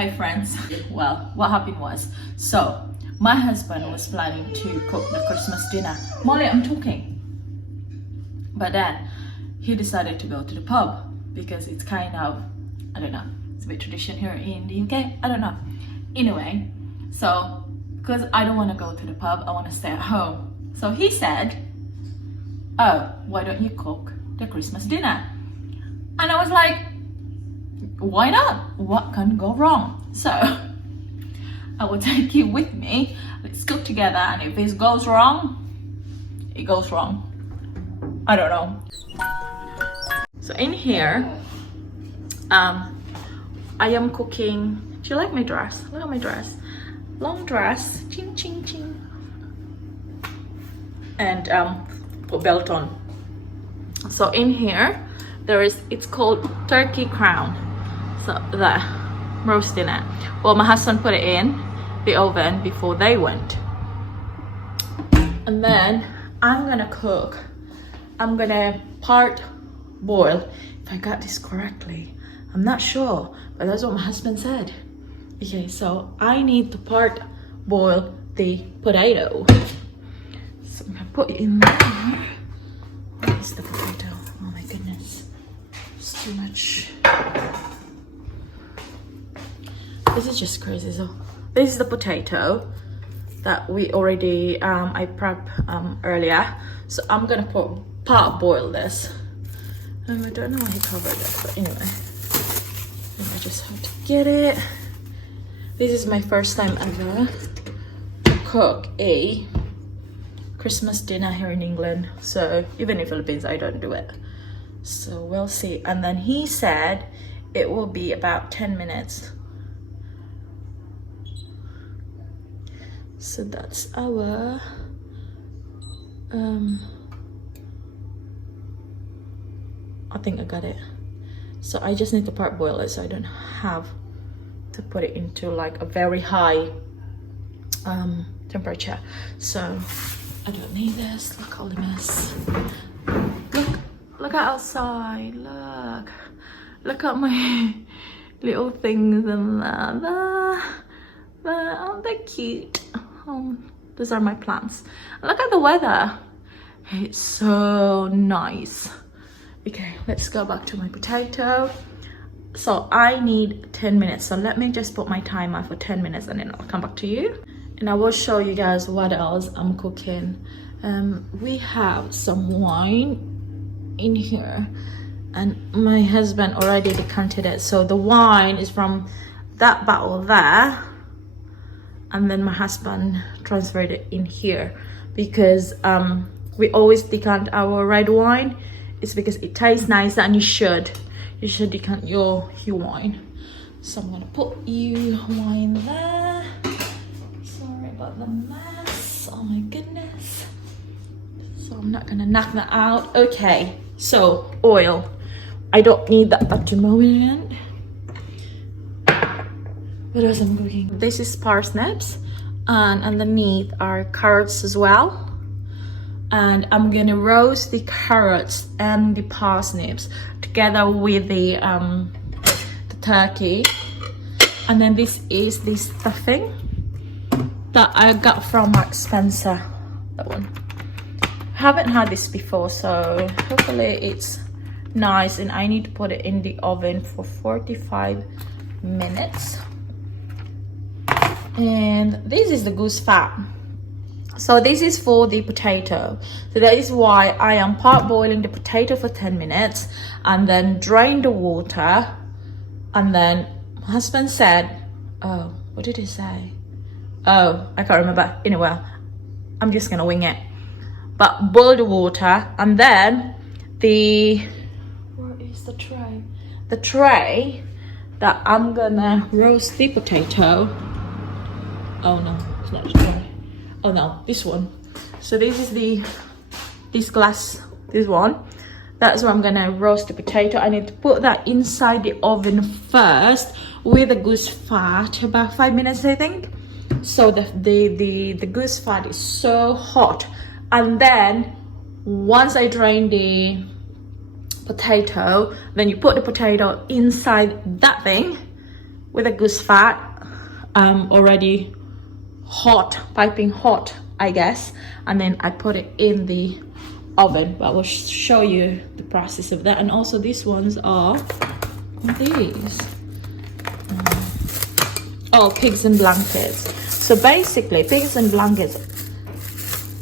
Hi friends. Well, what happened was, so my husband was planning to cook the Christmas dinner. Molly, I'm talking. But then he decided to go to the pub because it's kind of, I don't know, it's a bit tradition here in the UK. I don't know. Anyway, so because I don't want to go to the pub, I want to stay at home. So he said, oh, why don't you cook the Christmas dinner? And I was like, why not? What can go wrong? So I will take you with me. Let's cook together, and if it goes wrong, it goes wrong. I don't know. So in here, I am cooking. Do you like my dress? Look at my dress. Long dress. Ching ching ching. And put belt on. So in here, it's called turkey crown. So the roasting it. Well, my husband put it in the oven before they went. And then I'm gonna cook. I'm gonna part boil. If I got this correctly, I'm not sure, but that's what my husband said. Okay, so I need to part boil the potato. So I'm gonna put it in there. Where is the potato? Oh my goodness, it's too much. This is just crazy. So this is the potato that we already I prepped earlier. So I'm gonna part boil this. I don't know why he covered it, but anyway, I just have to get it. This is my first time ever to cook a Christmas dinner here in England. So even in Philippines, I don't do it. So we'll see. And then he said it will be about 10 minutes. So that's our I think I got it. So I just need to part boil it so I don't have to put it into like a very high temperature. So I don't need this. Look all the mess. Look outside. Look at my little things in there. Aren't they cute? Those are my plants. Look at the weather. It's so nice. Okay, let's go back to my potato. So I need 10 minutes. So let me just put my timer for 10 minutes and then I'll come back to you. And I will show you guys what else I'm cooking. We have some wine in here. And my husband already decanted it. So the wine is from that bottle there. And then my husband transferred it in here because we always decant our red wine. It's because it tastes nicer, and you should decant your wine. So I'm gonna put your wine there. Sorry about the mess. Oh my goodness. So I'm not gonna knock that out. Okay, so oil. I don't need that at the moment. What else I'm cooking? This is parsnips, and underneath are carrots as well. And I'm gonna roast the carrots and the parsnips together with the turkey. And then this is the stuffing that I got from Mark Spencer. That one. Haven't had this before, so hopefully it's nice. And I need to put it in the oven for 45 minutes. And this is the goose fat. So this is for the potato. So that is why I am part boiling the potato for 10 minutes and then drain the water. And then my husband said, oh, what did he say? Oh, I can't remember. Anyway, I'm just gonna wing it. But boil the water, and then where is the tray? The tray that I'm gonna roast the potato. Oh no, it's not the tray. Oh no, this one. So this is this one. That's where I'm gonna roast the potato. I need to put that inside the oven first with the goose fat, about 5 minutes I think. So the goose fat is so hot. And then once I drain the potato, then you put the potato inside that thing with a goose fat, already hot, piping hot, I guess, and then I put it in the oven. But I will show you the process of that. And also these ones are these. Oh, pigs in blankets. So basically, pigs in blankets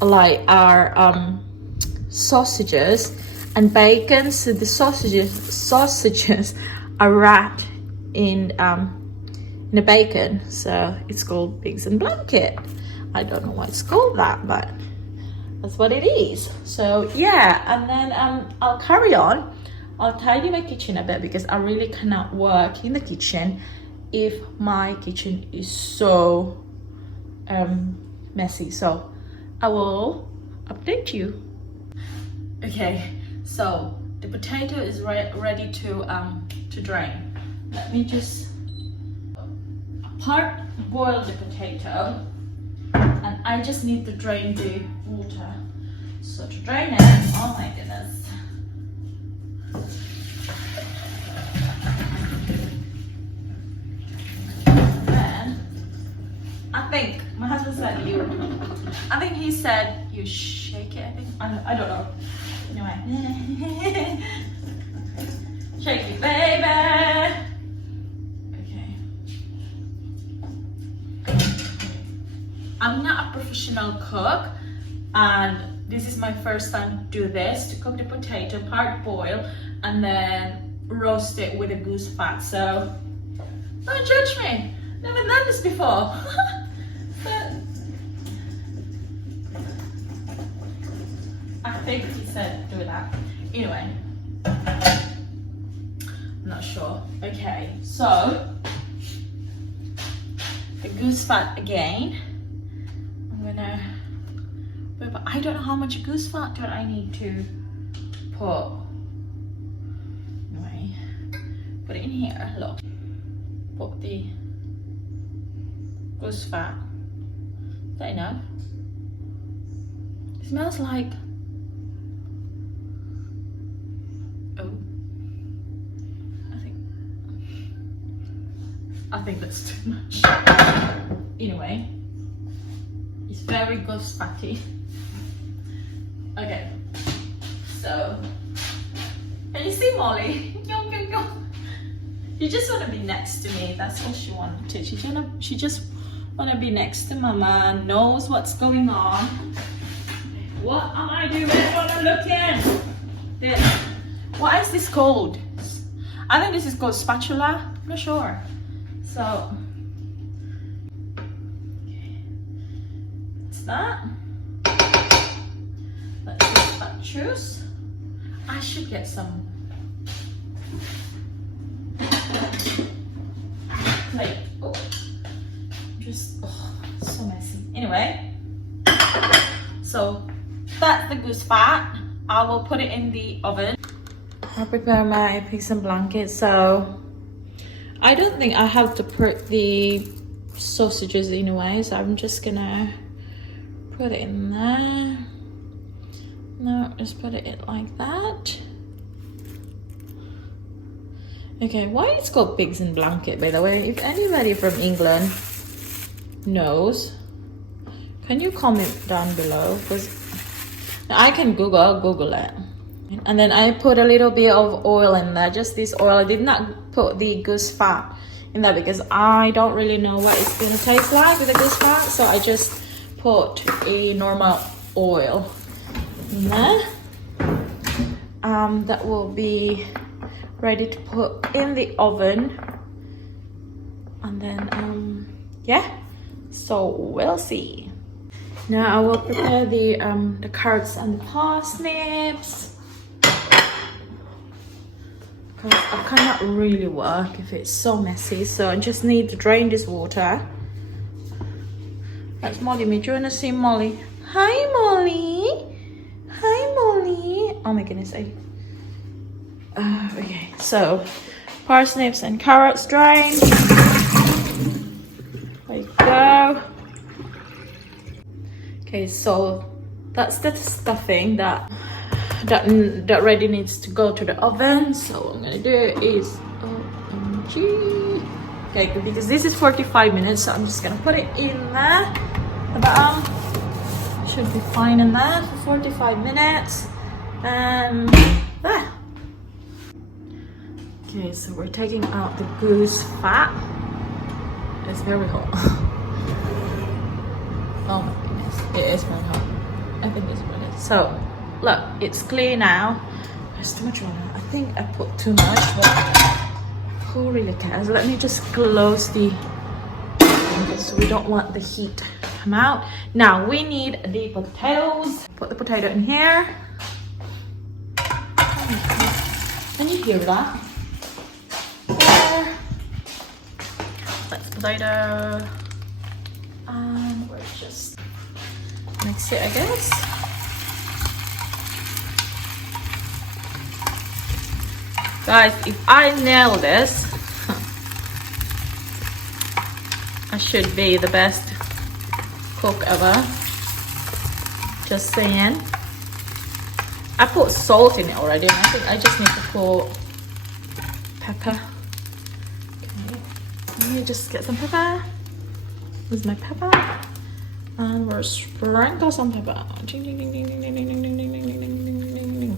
like are sausages and bacon. So the sausages are wrapped in a bacon, so it's called pigs in blanket. I don't know why it's called that, but that's what it is. So yeah, and then I'll carry on. I'll tidy my kitchen a bit because I really cannot work in the kitchen if my kitchen is so messy. So I will update you. Okay, so the potato is ready to drain. Let me just boil the potato, and I just need to drain the water. So to drain it, oh my goodness. And then I think my husband said he said you shake it. I don't know. Anyway, shake it, baby. I'm not a professional cook, and this is my first time to do this, to cook the potato, part boil, and then roast it with a goose fat. So don't judge me, never done this before. But I think he said do that. Anyway, I'm not sure. Okay, so the goose fat again. But I don't know how much goose fat do I need to put. Anyway, put it in here. Look, put the goose fat. Is that enough? It smells like, oh, I think that's too much. Anyway, it's very goose fatty. Okay, so, can you see Molly? She just want to be next to me. That's all she wanted. She just want to be next to Mama, knows what's going on. What am I doing? What am I looking? This. What is this called? I think this is called spatula. I'm not sure. So, it's that. Let's just choose. I should get some plate. Oh, so messy. Anyway, so that's the goose fat. I will put it in the oven. I'll prepare my pigs and blankets. So I don't think I have to put the sausages in a way, so I'm just gonna put it in there. No, just put it like that. Okay, why it's called pigs in blanket, by the way? If anybody from England knows, can you comment down below? Because I can Google it. And then I put a little bit of oil in there, just this oil. I did not put the goose fat in there because I don't really know what it's gonna taste like with the goose fat, so I just put a normal oil in there. That will be ready to put in the oven, and then yeah, so we'll see. Now I will prepare the carrots and the parsnips, because I cannot really work if it's so messy, so I just need to drain this water. That's Molly. Do you want to see Molly? Hi Molly. Hi Molly. Oh my goodness. Okay, so parsnips and carrots drained. There you go. Okay, so that's the stuffing that ready needs to go to the oven. So what I'm gonna do is OMG. Okay, because this is 45 minutes, so I'm just gonna put it in there. The bottom should be fine in there for 45 minutes. And there. Okay, so we're taking out the goose fat. It's very hot. Oh my goodness, it is very hot. I think it's really. So, look, it's clear now. There's too much water. I think I put too much, but who really cares? Let me just close the, because we don't want the heat to come out. Now we need the potatoes. Put the potato in here. Can you hear that? There. That's potato. And we're just mix it, I guess. Guys, if I nail this, I should be the best cook ever. Just saying. I put salt in it already. I think I just need to put pepper. Okay. Let me just get some pepper. This is my pepper. And we'll sprinkle some pepper. Ding, ding, ding, ding, ding, ding, ding, ding, ding, ding, ding, ding, ding, ding.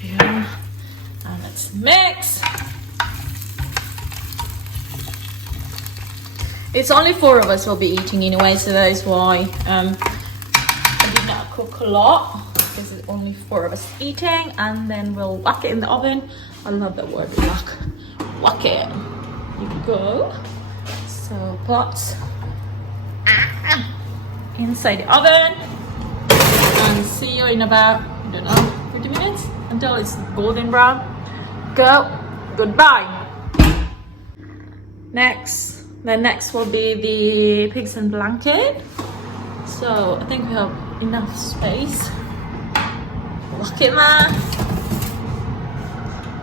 Yeah. And let's mix. It's only 4 of us will be eating anyway, so that is why I did not cook a lot, because it's only 4 of us eating. And then we'll whack it in the oven. I love that word, whack. Whack it. You go. So pots inside the oven, and see you in about, I don't know, 50 minutes until it's golden brown. Go. Goodbye. Next will be the pigs and blanket. So I think we have enough space. Look at that.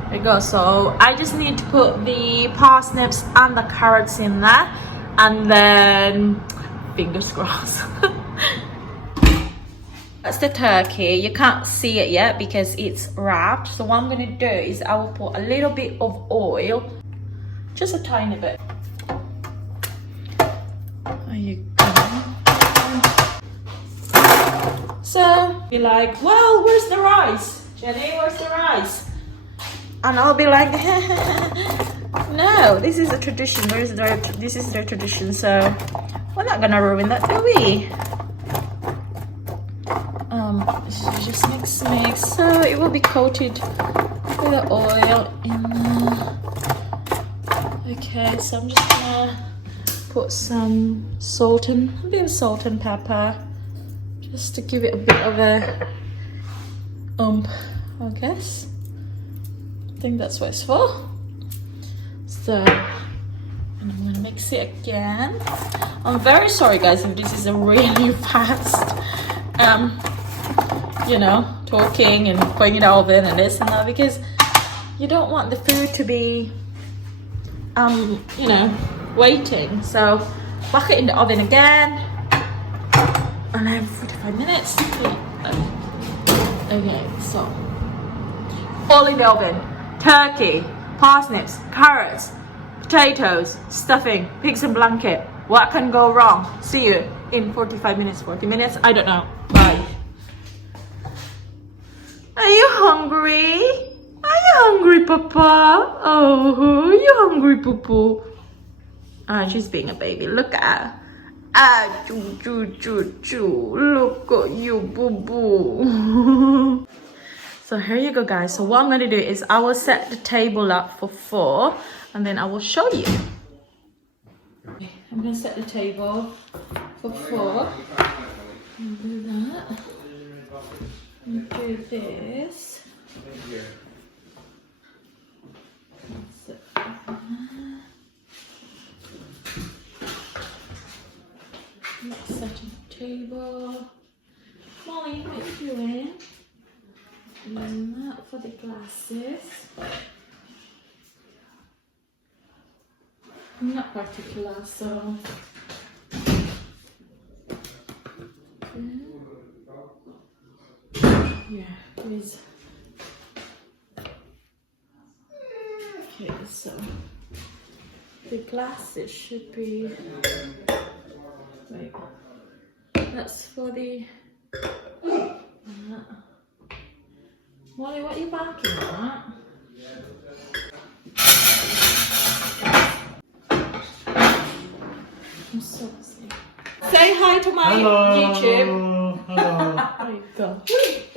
There you go. So I just need to put the parsnips and the carrots in there, and then fingers crossed. That's the turkey. You can't see it yet because it's wrapped. So what I'm gonna do is I will put a little bit of oil, just a tiny bit. There you go. So be like, well, where's the rice? Jenny, where's the rice? And I'll be like, no, this is a tradition. This is their tradition, so we're not gonna ruin that, do we? Just mix, so it will be coated with the oil in there. Okay, so I'm just gonna put some a bit of salt and pepper, just to give it a bit of a I guess. I think that's what it's for. So, and I'm gonna mix it again. I'm very sorry guys if this is a really fast you know, talking and putting it over and this and that, because you don't want the food to be you know, waiting. So whack it in the oven again, and then 45 minutes. Okay, so all in the oven. Turkey, parsnips, carrots, potatoes, stuffing, pigs and blanket. What can go wrong? See you in 45 minutes, 40 minutes, I don't know. Bye. Are you hungry? Are you hungry, Papa? Oh, are you hungry, Poo-Poo? Ah, she's being a baby. Look at her. Ah, choo, choo, choo, choo. Look at you, boo-boo. So here you go, guys. So what I'm going to do is I will set the table up for 4, and then I will show you. Okay, I'm going to set the table for 4. And do that. And do this. Set the table. Molly, what are you doing? And that for the glasses. I'm not particular, so yeah, please. Okay, so the glasses should be. Wait. That's for the. Molly, what are you barking at? I'm so sick. Say hi to my YouTube. Hello. There you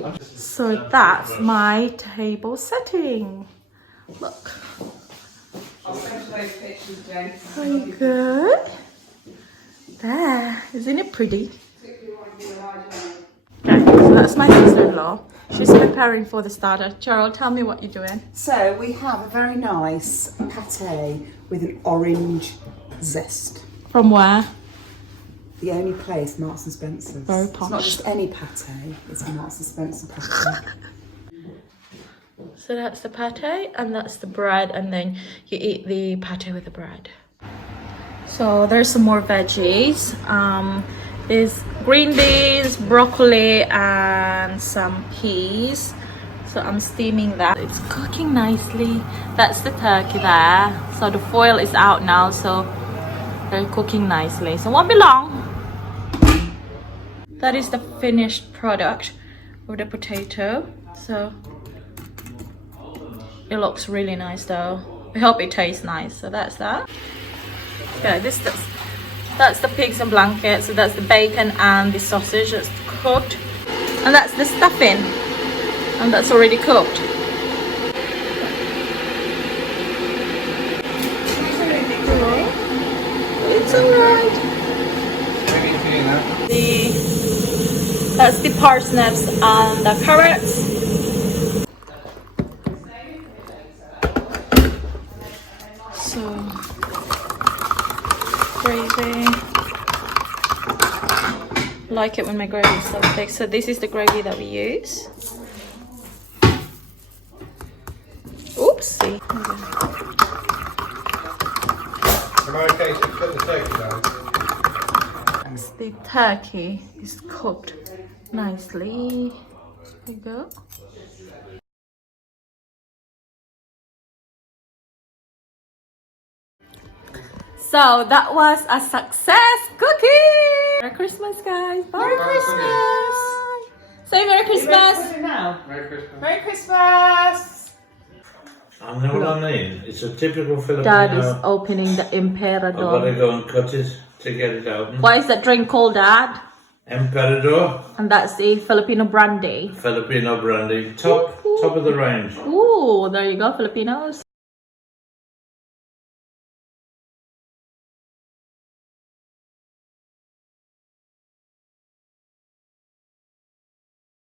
go. So that's my table setting. Look. I'll send you those pictures, Jen. Are you good? There. Isn't it pretty? Okay, so that's my sister-in-law. She's preparing for the starter. Cheryl, tell me what you're doing. So we have a very nice pate with an orange zest. From where? The only place, Marks and Spencer's. Very It's posh. not just any pate, it's Marks and Spencer's pate. So that's the pate and that's the bread, and then you eat the pate with the bread. So there's some more veggies. There's green beans, broccoli, and some peas. So I'm steaming that. It's cooking nicely. That's the turkey there. So the foil is out now, so they're cooking nicely. So it won't be long. That is the finished product of the potato. So it looks really nice though. I hope it tastes nice. So that's that. Okay, that's the pigs and blankets. So that's the bacon and the sausage that's cooked. And that's the stuffing. And that's already cooked. It's alright. That's the parsnips and the carrots. So gravy. Like it when my gravy is so thick. So this is the gravy that we use. Oopsie. Am I okay to put the turkey down? The turkey is cooked nicely. There you go. So that was a success cooking. Merry Christmas, guys. Bye. Merry Christmas. Say Merry Christmas. Merry Christmas. Merry Christmas! I know what I mean. It's a typical Filipino. Dad is opening the I've got to Emperador. go and cut it to get it out. What is that drink called, Dad? Emperador, And that's the Filipino brandy. Filipino brandy, top of the range. Ooh, there you go, Filipinos.